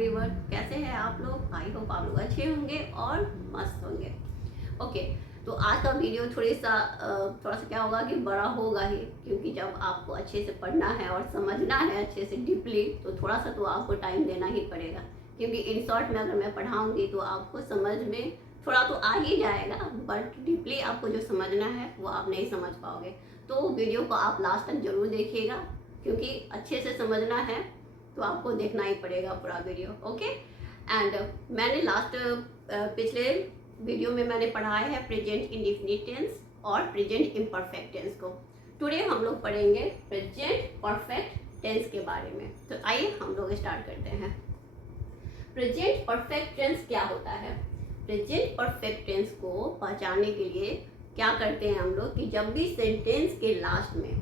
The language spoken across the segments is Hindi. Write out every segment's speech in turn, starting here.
एवरीवन, कैसे हैं आप लोग? आई होप आप लोग अच्छे होंगे और मस्त होंगे। ओके, तो आज का वीडियो थोड़ा सा क्या होगा कि बड़ा होगा ही, क्योंकि जब आपको अच्छे से पढ़ना है और समझना है अच्छे से डीपली, तो थोड़ा सा तो आपको टाइम देना ही पड़ेगा। क्योंकि इन शॉर्ट में अगर मैं पढ़ाऊँगी तो आपको समझ में थोड़ा तो आ ही जाएगा, बट डीपली आपको जो समझना है वो आप नहीं समझ पाओगे। तो वीडियो को आप लास्ट तक जरूर देखिएगा, क्योंकि अच्छे से समझना है तो आपको देखना ही पड़ेगा पूरा वीडियो। ओके, एंड मैंने पिछले वीडियो में मैंने पढ़ाया है प्रेजेंट इंडेफिनिट टेंस और प्रेजेंट इम्परफेक्ट टेंस को। टुडे हम लोग पढ़ेंगे प्रेजेंट परफेक्ट टेंस के बारे में। तो आइए हम लोग स्टार्ट करते हैं। प्रेजेंट परफेक्ट टेंस क्या होता है? प्रेजेंट परफेक्ट टेंस को पहचानने के लिए क्या करते हैं हम लोग कि जब भी सेंटेंस के लास्ट में,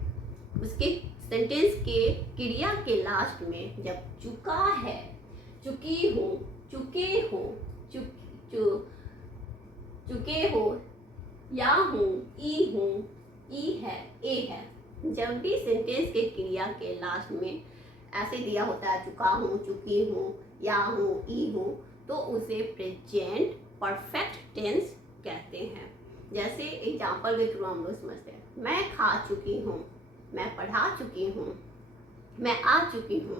उसके सेंटेंस के क्रिया के लास्ट में जब चुका है, चुकी हूँ, चुके हो, चुके हो, या हूँ, ई है, ए है, जब भी सेंटेंस के क्रिया के लास्ट में ऐसे दिया होता है चुका हूँ, चुकी हूँ, या हूँ, ई हूँ, तो उसे प्रेजेंट परफेक्ट टेंस कहते हैं। जैसे एग्जाम्पल के थ्रू हम लोग समझते हैं, मैं खा चुकी हूँ, मैं पढ़ा चुकी हूँ, मैं आ चुकी हूँ।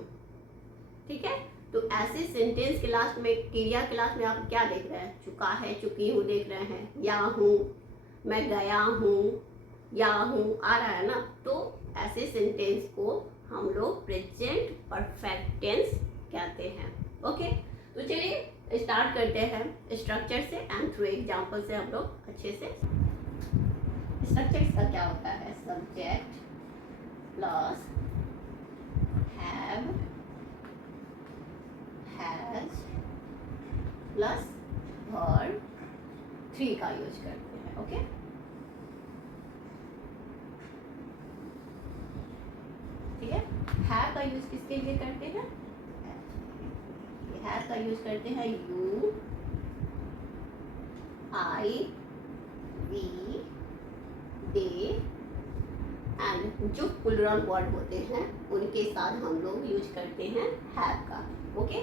ठीक है, तो ऐसे सेंटेंस के लास्ट में, क्रिया के लास्ट में आप क्या देख रहे हैं? चुका है, चुकी हूँ देख रहे हैं, या हूँ, मैं गया हूँ, या हूँ आ रहा है ना। तो ऐसे सेंटेंस को हम लोग प्रेजेंट परफेक्ट टेंस कहते हैं। ओके, तो चलिए स्टार्ट करते हैं स्ट्रक्चर से एंड थ्रू एग्जाम्पल से हम लोग अच्छे से। स्ट्रक्चर इसका क्या होता है? Subject plus have, has plus verb 3 का यूज करते हैं। ओके, ठीक है। हैव का यूज किसके लिए करते हैं? हैव का यूज करते हैं you, I, we, they and जो प्लूरल वर्ड होते हैं उनके साथ हम लोग यूज करते हैं हैव का। Okay,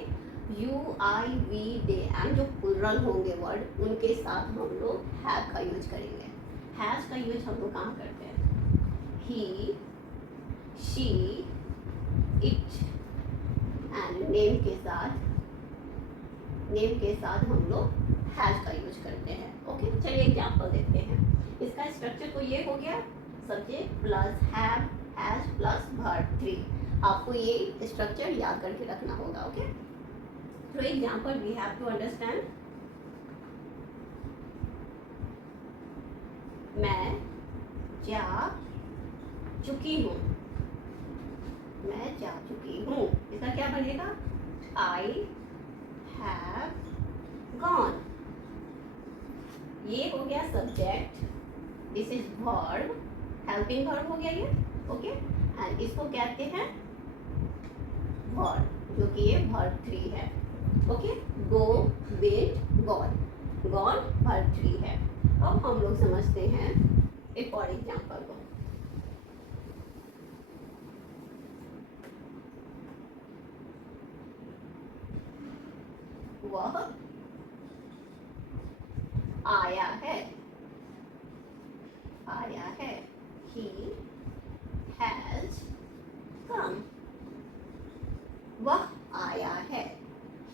you, I, we, they and जो प्लूरल होंगे वर्ड उनके साथ हम लोग हैव का यूज करेंगे। हैज का यूज हम लोग कहाँ करते हैं? ही, शी, इट एंड नेम के साथ हम लोग हैज का यूज करते हैं। ओके, चलिए एग्जाम्पल देखते हैं। इसका स्ट्रक्चर तो ये हो गया, subject plus have, has plus verb 3। आपको ये स्ट्रक्चर याद करके रखना होगा। Okay, through example we have to understand. मैं जा चुकी हूँ, मैं जा चुकी हूँ, इसका क्या बनेगा? I have gone. ये हो गया subject, this is verb, helping verb हो गया ये। ओके, एंड इसको कहते हैं वर्ब, जो कि ये वर्ब 3 है। ओके, गो, वेंट, गॉन, गॉन वर्ब 3 है। अब हम लोग समझते हैं एक और एग्जाम्पल को। वह आया है, आया है, he has come। वह आया है,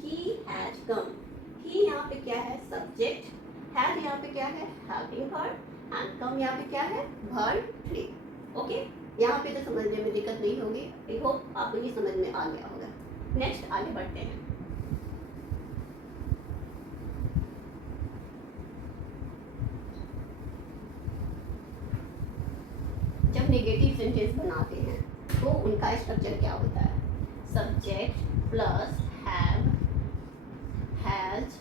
he has come। he यहाँ पे क्या है? सब्जेक्ट, has यहाँ पे क्या है? हेल्पिंग वर्ब, एंड come यहाँ पे क्या है? वर्ब 3। ओके, यहाँ पे तो समझने में दिक्कत नहीं होगी। आई होप आपको ये समझ में आ गया होगा। नेक्स्ट आगे बढ़ते हैं। जब नेगेटिव सेंटेंस बनाते हैं तो उनका स्ट्रक्चर क्या होता है? Subject plus have, has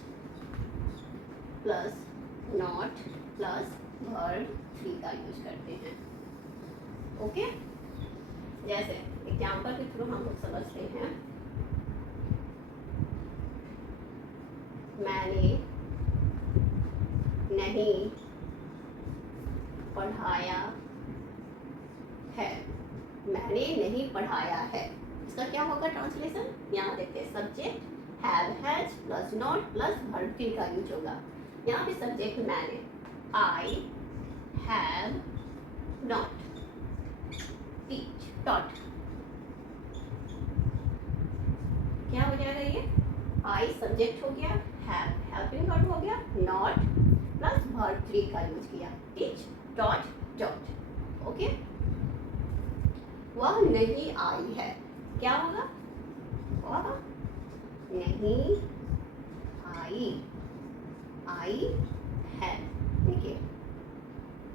plus not plus verb 3 का यूज करते हैं। ओके, जैसे एग्जाम्पल के थ्रू हम लोग समझते हैं। मैंने नहीं पढ़ाया है, मैंने नहीं पढ़ाया है, इसका क्या होगा ट्रांसलेशन? यहाँ देखते हैं, subject have has plus not plus verb three का यूज होगा। यहाँ पे सब्जेक्ट मैंने, I have not teach taught, क्या हो जाएगा ये, आई सब्जेक्ट हो गया, हैव हेल्पिंग वर्ब हो गया, नॉट प्लस वर्ब थ्री का यूज किया, टीच टॉट टॉट। ओके, वह नहीं आई है, क्या होगा, वह नहीं आई, आई है। देखिए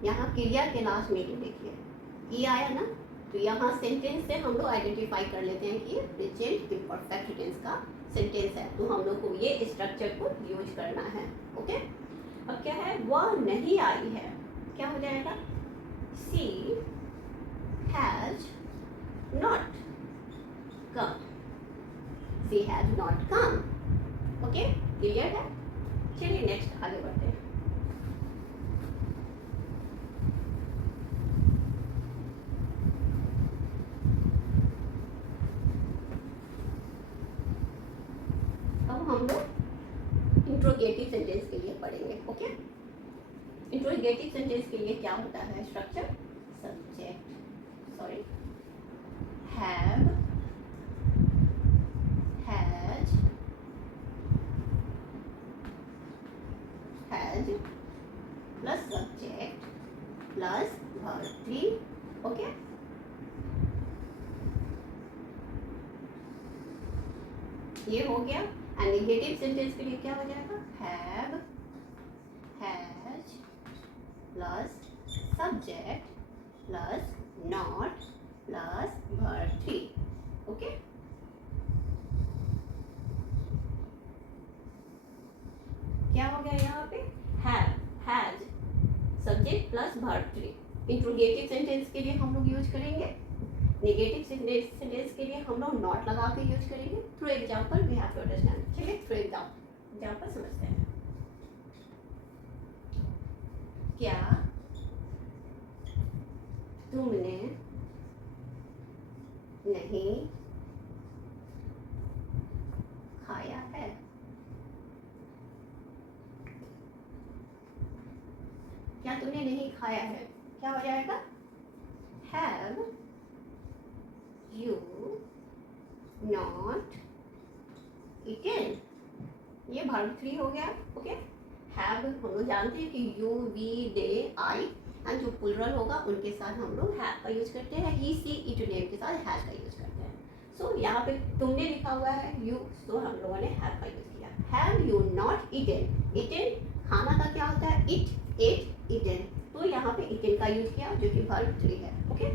यहाँ क्रिया के लास्ट में ही देखिए ये आया ना, तो यहाँ सेंटेंस से हम लोग आइडेंटिफाई कर लेते हैं कि प्रेजेंट इम्परफेक्ट टेंस का सेंटेंस है, तो हम लोग को ये स्ट्रक्चर को यूज करना है। ओके, अब क्या है, वह नहीं आई है, क्या हो जाएगा, C has not come, C has not come. Okay, clear है। चलिए नेक्स्ट आगे बढ़ते हैं। अब हम लोग इंट्रोगेटिव सेंटेंस के लिए पढ़ेंगे। ओके, इंट्रोगेटिव सेंटेंस के लिए क्या होता है structure, subject sorry have has has plus subject plus verb three. Okay, ये हो गया। एंड नेगेटिव सेंटेंस के लिए क्या हो जाएगा, have has plus subject plus not plus verb three. Okay, क्या हो गया यहाँ पे, have has subject plus verb three. Interrogative sentence के लिए हम लोग यूज करेंगे, नेगेटिव सेंटेंस के लिए हम लोग नॉट लगा के यूज करेंगे। Through example we have to understand. चलिए थ्रू एग्जांपल समझते हैं। क्या तुमने नहीं खाया है, क्या तुमने नहीं खाया है, क्या हो जाएगा, हैव यू नॉट ईटेन, ये वर्ब थ्री हो गया। ओके, हैव हम लोग जानते हैं कि you we they I, and जो प्लुरल होगा उनके साथ हम लोग हैव का यूज करते हैं, ही सी इट नेम के साथ हैज का यूज करते हैं। सो यहाँ पे तुमने लिखा हुआ है यू, तो हम लोगों ने हैव का यूज किया। Have you not eaten, eaten खाना का क्या होता है, इट एट ईटेन, तो यहाँ पे ईटेन का यूज किया जो कि वर्ब थ्री है। ओके,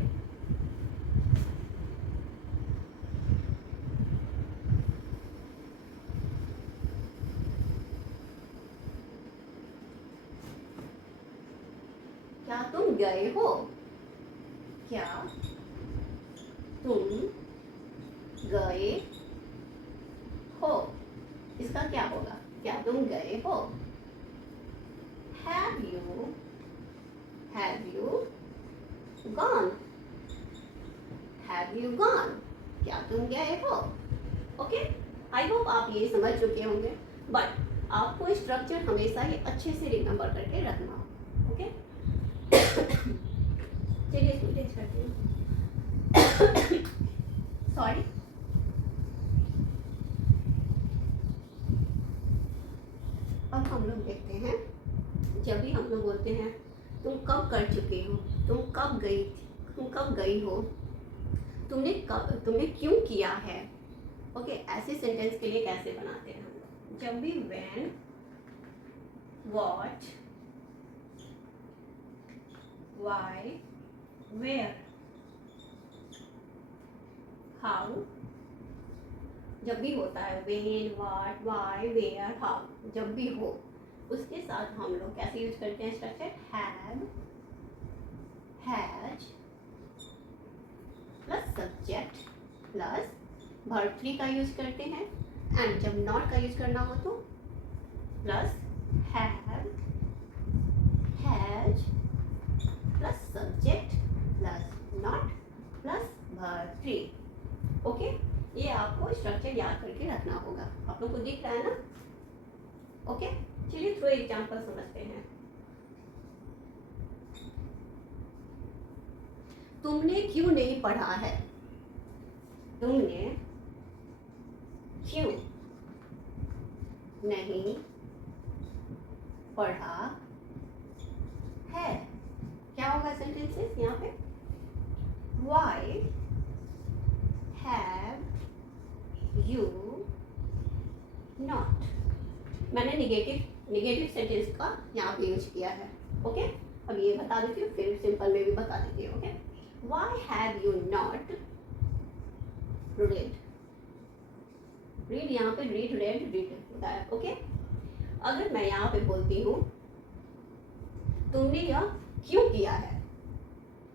क्या तुम गए हो, क्या तुम गए हो, इसका क्या होगा, क्या तुम गए हो, have you gone, have you gone, क्या तुम गए हो। ओके, आई होप आप ये समझ चुके होंगे, बट आपको स्ट्रक्चर हमेशा ही अच्छे से रिमेम्बर करके रखना हो। ओके, चलिए इसको टेस्ट करते हैं। सॉरी, अब हम लोग देखते हैं, जब भी हम लोग बोलते हैं तुम कब कर चुके हो, तुम कब गई थी, तुम कब गई हो, तुमने क्यों किया है। ओके, ऐसे सेंटेंस के लिए कैसे बनाते हैं हम लोग, जब भी when, what, why, where, how, जब भी होता है when, what, why, where, how, जब भी हो उसके साथ हम लोग कैसे यूज करते हैं structure, have has plus subject plus verb three का यूज करते हैं, एंड जब नॉट का यूज करना हो तो plus have has plus subject plus not plus verb three. Okay, ये आपको स्ट्रक्चर याद करके रखना होगा। आप लोग को दिख रहा है ना? ओके, चलिए थ्रू एग्जाम्पल समझते हैं। तुमने क्यों नहीं पढ़ा है? तुमने क्यों नहीं पढ़ा है? क्या होगा सेंटेंसेस यहाँ पे? Why have you not? मैंने निगेटिव सेंटेंस का यहाँ पे यूज किया है। ओके, अब ये बता देती हूँ, फिर सिंपल में भी बता देती हूँ। Okay, Why have you not read? Read यहाँ पे रीड रेड रीड होता है। ओके, अगर मैं यहाँ पे बोलती हूँ तुमने यह क्यों किया है,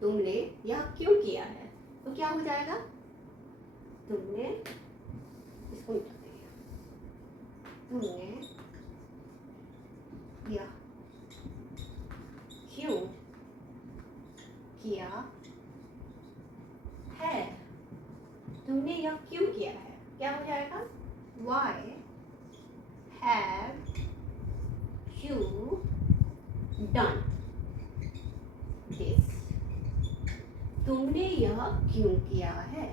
तुमने यह क्यों किया है, तो क्या हो जाएगा? तुमने इसको मिटा देंगे। तुमने यह क्यों किया है, तुमने यह क्यों किया है, क्या हो जाएगा? Why have you done this? तुमने यह क्यों किया है?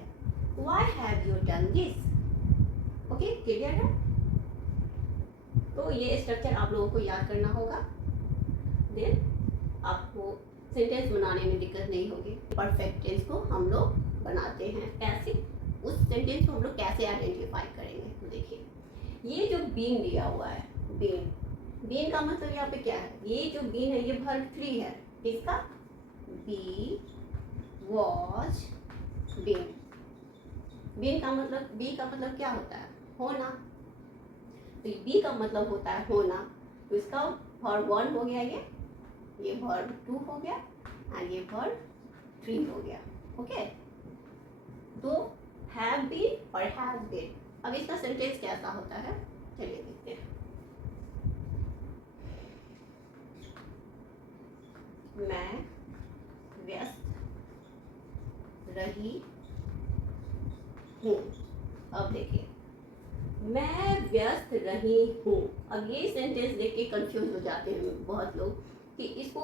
Why have you done this? Okay, clear है? तो ये स्ट्रक्चर आप लोगों को याद करना होगा, देन आपको सेंटेंस बनाने में दिक्कत नहीं होगी। परफेक्ट टेंस को हम लोग बनाते हैं कैसे, उस सेंटेंस को हम लोग कैसे आइडेंटिफाई करेंगे? तो देखिए, ये जो बीन दिया हुआ है, बीन का मतलब यहाँ पे क्या है? ये जो बीन है ये वर्ब 3 है। इसका बी वॉज बीन। बीन का मतलब, बी का मतलब क्या होता है? होना। तो बी का मतलब होता है होना, तो इसका वर्ब 1 हो गया, ये वर्ब 2 हो गया एंड ये वर्ब 3 हो गया। ओके, तो हैव बीन और हैव बीन। अब इसका सेंटेंस कैसा होता है, चलिए देखते हैं। मैं व्यस्त रही हूँ। अब देखिए, मैं व्यस्त रही हूँ। अब ये सेंटेंस देख के कंफ्यूज हो जाते हैं बहुत लोग कि इसको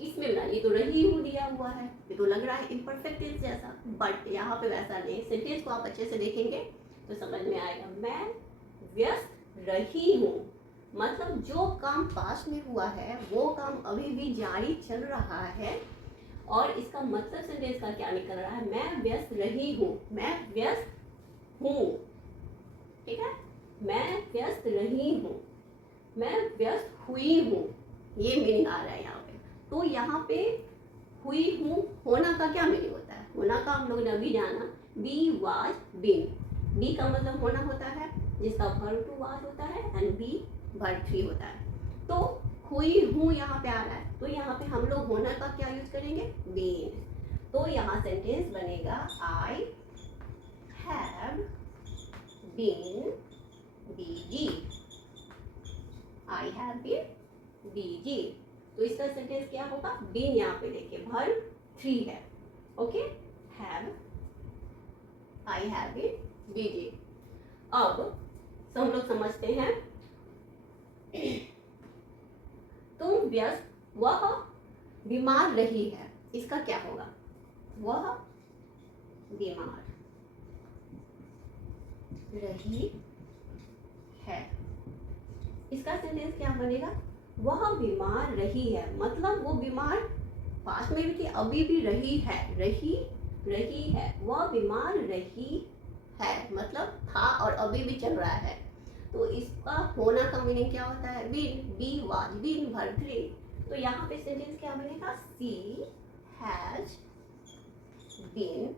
इसमें मिला, ये तो रही हूँ दिया हुआ है, ये तो लग रहा है इम्परफेक्ट टेंस जैसा, बट यहाँ पे वैसा नहीं। सेंटेंस को आप अच्छे से देखेंगे तो समझ में आएगा। मैं व्यस्त रही हूँ मतलब जो काम पास्ट में हुआ है वो काम अभी भी जारी चल रहा है, और इसका मतलब सेंटेंस का क्या निकल रहा है? मैं व्यस्त रही हूँ, मैं व्यस्त हूँ। ठीक है, मैं व्यस्त रही हूँ, मैं व्यस्त हुई हूँ, ये मीनिंग आ रहा है यहाँ पे। तो यहाँ पे हुई हूँ, होना का क्या मीनिंग होता है? होना का हम लोग ने अभी जाना, बी वाज बीन। बी का मतलब होना होता है, जिसका वर्ब 2 वाज होता है एंड बी वर्ब 3 होता है। तो हुई हूँ यहाँ पे आ रहा है, तो यहाँ पे हम लोग होना का क्या यूज करेंगे? बीन। तो यहाँ सेंटेंस बनेगा I have been busy. I have been busy. तो इसका सेंटेंस क्या होगा? बीन यहाँ पे देखिए वर्ब 3 है। Okay, have, I have been busy. अब हम लोग समझते हैं, तुम व्यस्त, वह बीमार रही है, इसका क्या होगा? वह बीमार रही है, इसका सेंटेंस क्या बनेगा? वह बीमार रही है मतलब वो बीमार पास्ट में भी थी, अभी भी रही है, रही है। वह बीमार रही है मतलब था और अभी भी चल रहा है। तो इसका होना का मीनिंग क्या होता है? Been, be was been verb 3। तो यहाँ पे सेंटेंस क्या बनेगा? She has been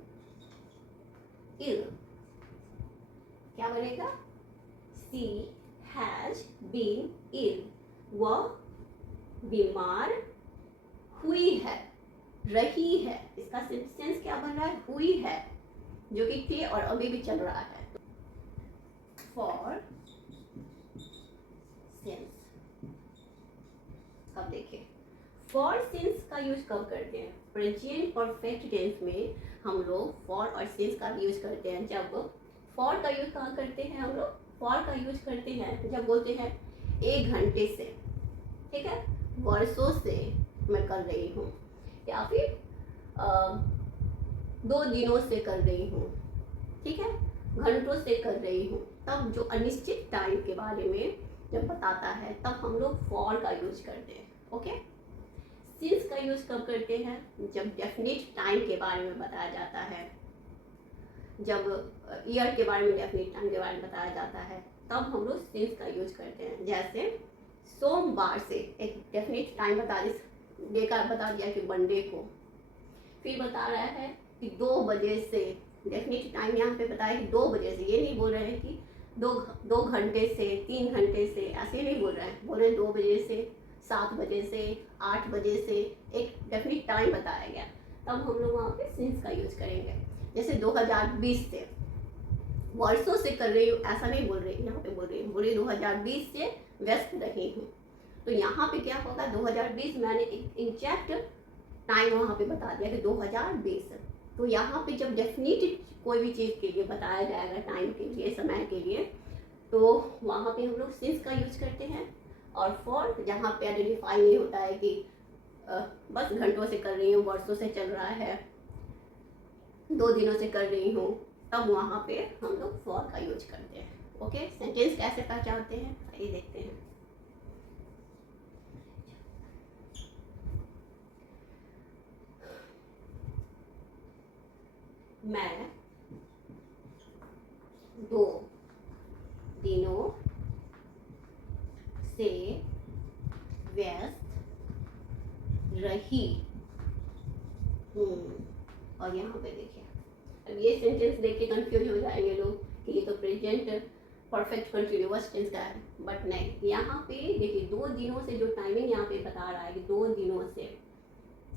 ill. क्या बनेगा? सी हैज बीन इल, वह बीमार हुई है, रही है। इसका सेंटेंस क्या बन रहा है? हुई है, जो कि थी और अभी भी चल रहा है। फॉर सिंस, अब देखिए, फॉर सिंस का यूज कब करते हैं? प्रेजेंट परफेक्ट टेंस में हम लोग फॉर और सिंस का यूज करते हैं जब फॉर का यूज कहाँ करते हैं हम लोग? फॉर का यूज करते हैं जब बोलते हैं 1 घंटे से, ठीक है, वर्षों से मैं कर रही हूँ, या फिर 2 दिनों से कर रही हूँ, ठीक है, घंटों से कर रही हूँ। तब जो अनिश्चित टाइम के बारे में जब बताता है तब हम लोग फॉर का यूज करते हैं। ओके, सिंस का यूज कब करते हैं? जब डेफिनेट टाइम के बारे में बताया जाता है, जब ईयर के बारे में, डेफिनेट टाइम के बारे में बताया जाता है, तब हम लोग सिंस का यूज करते हैं। जैसे सोमवार से, एक डेफिनेट टाइम बता दिया कि मंडे को, फिर बता रहा है कि 2 बजे से, डेफिनेट टाइम यहाँ पे बताया कि 2 बजे से, ये नहीं बोल रहे हैं कि दो घंटे से, 3 घंटे से, ऐसे नहीं बोल रहे हैं, बोल रहे हैं 2 बजे से, 7 बजे से, 8 बजे से, एक डेफिनेट टाइम बताया गया, तब हम लोग वहाँ पे सिंस का यूज करेंगे। जैसे 2020 से, वर्षों से कर रही हूँ ऐसा नहीं बोल रही, यहाँ पे बोल रही हूँ, बोली 2020 से व्यस्त रही हूँ, तो यहाँ पे क्या होगा, 2020 मैंने एक एग्जैक्ट टाइम वहाँ पे बता दिया कि 2020। तो यहाँ पे जब डेफिनेट कोई भी चीज़ के लिए बताया जाएगा, टाइम के लिए, समय के लिए, तो वहाँ पे हम लोग सिंस का यूज करते हैं। और फॉर, जहाँ पे आइडेंटिफाई नहीं होता है कि बस घंटों से कर रही हूँ, वर्षों से चल रहा है, 2 दिनों से कर रही हूँ, तब वहाँ पे हम लोग फॉर का यूज करते हैं। ओके, सेंटेंस कैसे पहचानते हैं आइए देखते हैं। मैं 2 दिनों से व्यस्त रही हूँ। और यहाँ पे देखिए, अब ये सेंटेंस देख के कंफ्यूज हो जाएंगे लोग कि ये तो प्रेजेंट परफेक्ट कंटिन्यूअस टेंस का है, बट नहीं, यहाँ पे देखिए 2 दिनों से जो टाइमिंग यहाँ पे बता रहा है कि 2 दिनों से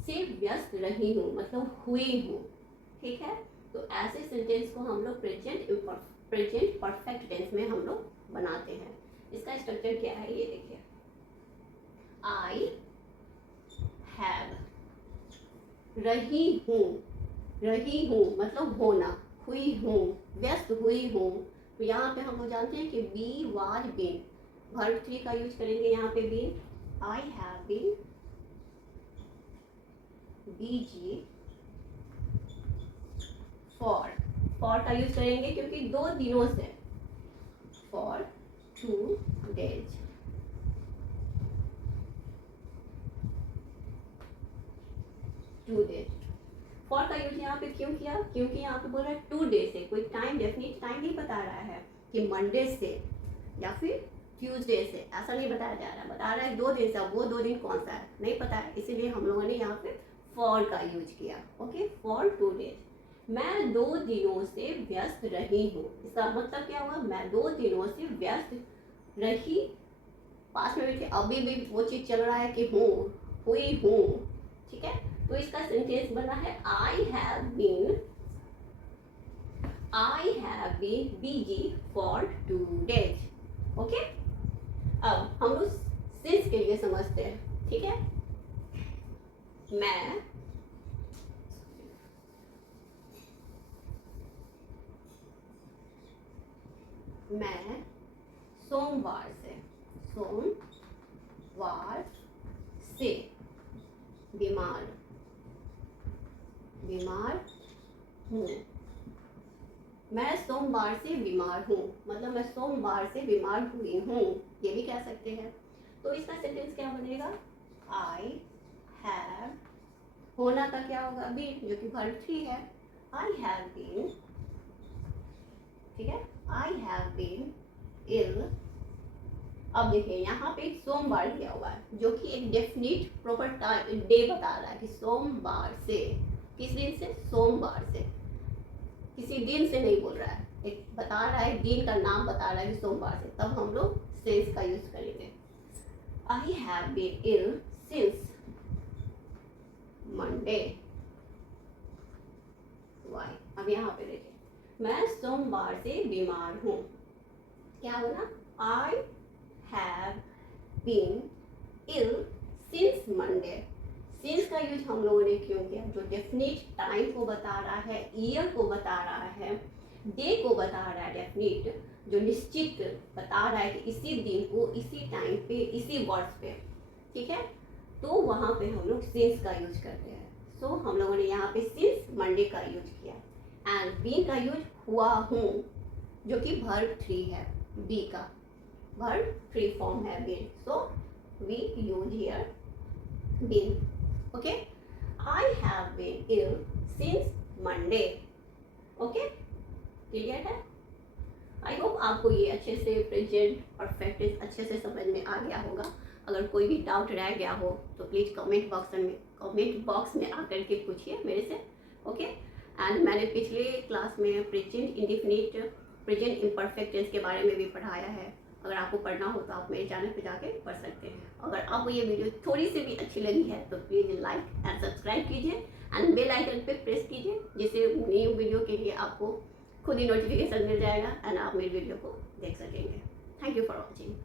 व्यस्त रही हूँ, मतलब हुई हूँ, ठीक है। तो ऐसे सेंटेंस को हम लोग प्रेजेंट परफेक्ट टेंस में हम लोग बनाते हैं। इसका स्ट्रक्चर क्या है ये देखिए, आई हैव, रही हूँ मतलब होना, हुई हूँ, व्यस्त हुई हूँ। तो यहाँ पे हम लोग जानते हैं कि बी वाज बीन, वर्ब 3 का यूज करेंगे यहाँ पे been, I have been busy, for का यूज करेंगे क्योंकि 2 दिनों से, फॉर 2 days, फॉर का यूज यहाँ पे क्यों किया? क्योंकि यहाँ पे बोल रहा है 2 days से, कोई टाइम, डेफिनेट टाइम नहीं बता रहा है कि मंडे से या फिर ट्यूसडे से, ऐसा नहीं बताया जा रहा है, बता रहा है 2 दिन से। वो 2 दिन कौन सा है नहीं पता है, इसीलिए हम लोगों ने यहाँ पे फॉर का यूज किया। ओके, फॉर 2 days, मैं 2 दिनों से व्यस्त रही हूँ। इसका मतलब क्या हुआ, मैं 2 दिनों से व्यस्त रही, पास में भी थे, अभी भी वो चीज चल रहा है कि हूँ, हुई हूँ, ठीक है। तो इसका सेंटेंस बना है I have been busy for 2 days। Okay, अब हम लोग सिंस के लिए समझते हैं, ठीक है। मैं सोमवार से बीमार हूँ। मैं सोमवार से बीमार हूँ मतलब मैं सोमवार से बीमार हुई हूँ, ये भी कह सकते हैं। तो इसका सेंटेंस क्या बनेगा, आई हैव, होना का क्या होगा बीन, जो कि वर्ब 3 है, आई हैव बीन, ठीक है, आई हैव बीन इल। अब देखिए यहाँ पे सोमवार दिया हुआ है जो कि एक डेफिनिट प्रॉपर डे बता रहा है कि सोमवार से, किस दिन से, सोमवार से, किसी दिन से नहीं बोल रहा है, एक बता रहा है, दिन का नाम बता रहा है कि सोमवार से, तब हम लोग सिंस का यूज करेंगे। I have been ill since Monday, why. अब यहाँ पे देखिए, मैं सोमवार से बीमार हूँ, क्या बना, I have been ill since Monday. Since का यूज हम लोगों ने क्यों किया, जो डेफिनेट टाइम को बता रहा है, ईयर को बता रहा है, डे को बता रहा है, डेफिनेट जो निश्चित बता रहा है कि इसी दिन को इसी टाइम पे इसी वर्ड्स पे, ठीक है, तो वहाँ पे हम लोग सिंस का यूज करते हैं। सो हम लोगों ने यहाँ पे सिंस मंडे का यूज किया। एंड बीन का यूज हुआ हूँ, जो कि वर्ब 3 है, बी का वर्ब 3 फॉर्म है been, so we use here been. Okay, I have been ill since Monday. Okay, clear है? आई होप आपको ये अच्छे से प्रेजेंट परफेक्ट अच्छे से समझ में आ गया होगा। अगर कोई भी डाउट रह गया हो तो प्लीज़ कमेंट बॉक्स में आकर के पूछिए मेरे से। ओके, एंड मैंने पिछले क्लास में present indefinite, present imperfect tense के बारे में भी पढ़ाया है। अगर आपको पढ़ना हो तो आप मेरे चैनल पे जाके पढ़ सकते हैं। अगर आपको ये वीडियो थोड़ी सी भी अच्छी लगी है तो प्लीज़ लाइक एंड सब्सक्राइब कीजिए एंड बेल आइकन पे प्रेस कीजिए, जिससे न्यू वीडियो के लिए आपको खुद ही नोटिफिकेशन मिल जाएगा एंड आप मेरी वीडियो को देख सकेंगे। Thank you for watching.